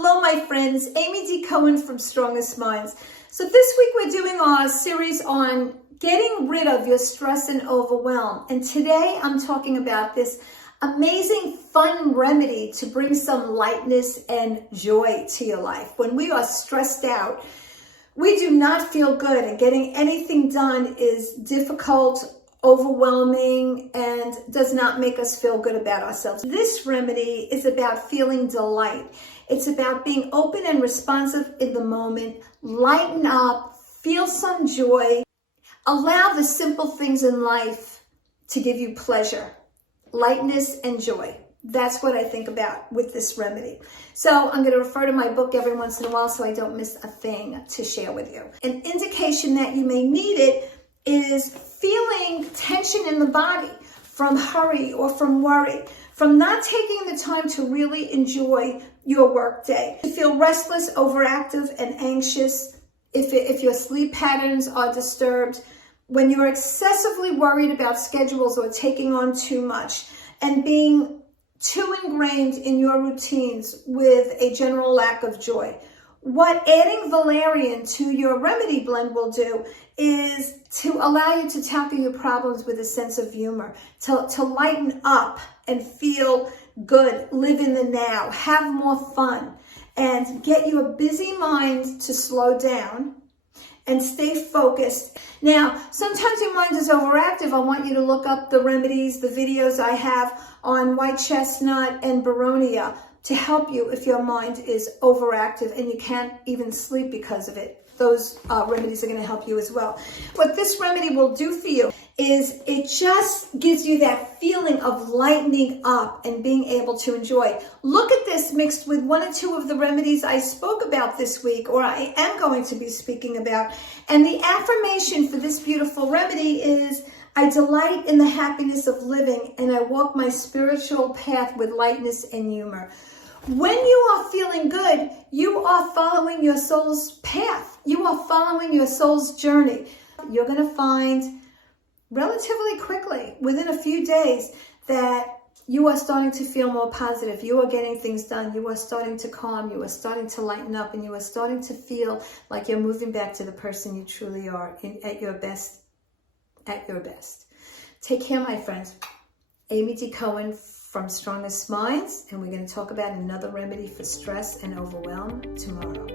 Hello, my friends. Amy D. Cohen from Strongest Minds. So this week we're doing our series on getting rid of your stress and overwhelm. And today I'm talking about this amazing, fun remedy to bring some lightness and joy to your life. When we are stressed out, we do not feel good, and getting anything done is difficult, overwhelming, and does not make us feel good about ourselves. This remedy is about feeling delight. It's about being open and responsive in the moment, lighten up, feel some joy, allow the simple things in life to give you pleasure, lightness and joy. That's what I think about with this remedy. So I'm going to refer to my book every once in a while so I don't miss a thing to share with you. An indication that you may need it is feeling tension in the body from hurry or from worry, from not taking the time to really enjoy your work day. You feel restless, overactive, and anxious if your sleep patterns are disturbed, when you're excessively worried about schedules or taking on too much, and being too ingrained in your routines with a general lack of joy. What adding valerian to your remedy blend will do is to allow you to tackle your problems with a sense of humor, to lighten up and feel good, live in the now, have more fun, and get your busy mind to slow down and stay focused. Now, sometimes your mind is overactive. I want you to look up the remedies, the videos I have on white chestnut and baronia to help you if your mind is overactive and you can't even sleep because of it. Those remedies are going to help you as well. What this remedy will do for you is it just gives you that feeling of lightening up and being able to enjoy. Look at this mixed with one or two of the remedies I spoke about this week, or I am going to be speaking about. And the affirmation for this beautiful remedy is, I delight in the happiness of living, and I walk my spiritual path with lightness and humor. When you are feeling good, you are following your soul's path. You are following your soul's journey. You're going to find relatively quickly, within a few days, that you are starting to feel more positive. You are getting things done. You are starting to calm. You are starting to lighten up, and you are starting to feel like you're moving back to the person you truly are, at your best. At your best. Take care, my friends. Amy D. Cohen from Strongest Minds, and we're going to talk about another remedy for stress and overwhelm tomorrow.